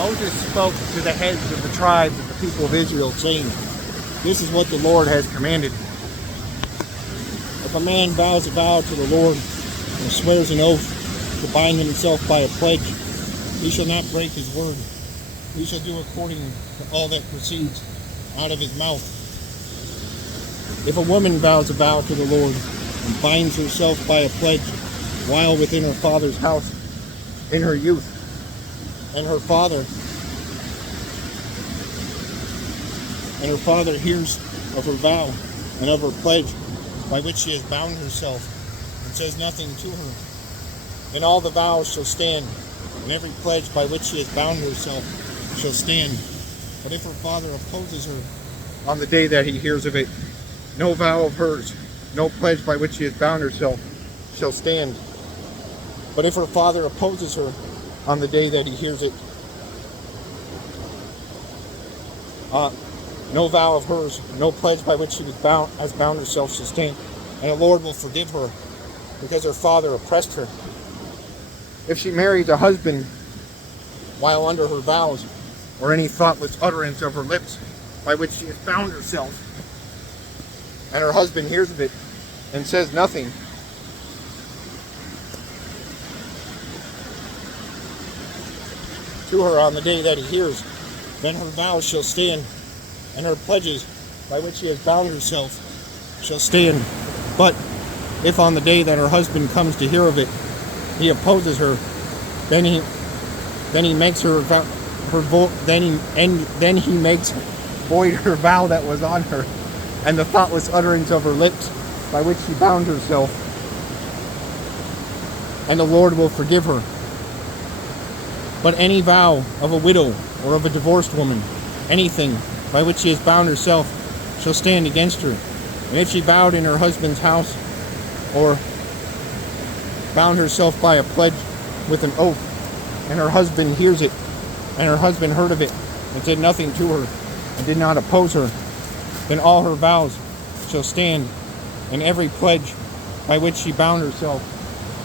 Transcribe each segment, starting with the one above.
Moses spoke to the heads of the tribes of the people of Israel, saying, "This is what the Lord has commanded. If a man vows a vow to the Lord and swears an oath to bind himself by a pledge, he shall not break his word. He shall do according to all that proceeds out of his mouth. If a woman vows a vow to the Lord and binds herself by a pledge while within her father's house in her youth, and her father hears of her vow and of her pledge by which she has bound herself, and says nothing to her, then all the vows shall stand, and every pledge by which she has bound herself shall stand. But if her father opposes her on the day that he hears of it, no vow of hers, no pledge by which she has bound herself shall stand. But if her father opposes her on the day that he hears it, no vow of hers, no pledge by which she has bound herself shall stand, and the Lord will forgive her, because her father oppressed her. If she marries a husband while under her vows, or any thoughtless utterance of her lips by which she has bound herself, and her husband hears of it and says nothing, to her on the day that he hears, then her vows shall stand, and her pledges by which she has bound herself shall stand. But if on the day that her husband comes to hear of it, he opposes her, then he makes void her vow that was on her, and the thoughtless utterance of her lips by which she bound herself, and the Lord will forgive her. But any vow of a widow or of a divorced woman, anything by which she has bound herself, shall stand against her. And if she vowed in her husband's house, or bound herself by a pledge with an oath, and her husband hears it, and her husband heard of it, and said nothing to her, and did not oppose her, then all her vows shall stand, and every pledge by which she bound herself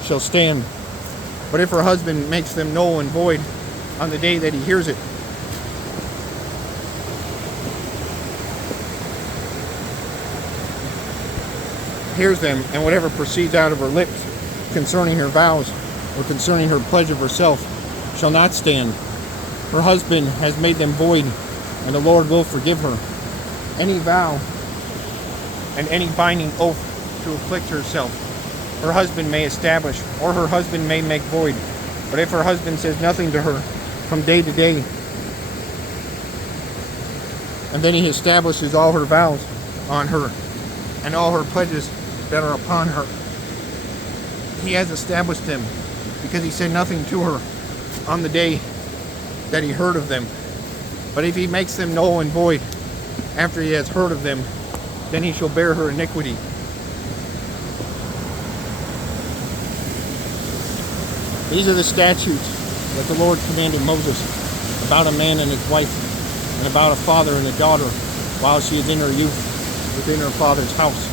shall stand. But if her husband makes them null and void on the day that he hears it, hears them, and whatever proceeds out of her lips concerning her vows or concerning her pledge of herself shall not stand. Her husband has made them void, and the Lord will forgive her. Any vow and any binding oath to afflict herself, her husband may establish, or her husband may make void. But if her husband says nothing to her from day to day, and then he establishes all her vows on her, and all her pledges that are upon her, he has established them, because he said nothing to her on the day that he heard of them. But if he makes them null and void after he has heard of them, then he shall bear her iniquity. These are the statutes that the Lord commanded Moses about a man and his wife, and about a father and a daughter while she is in her youth within her father's house,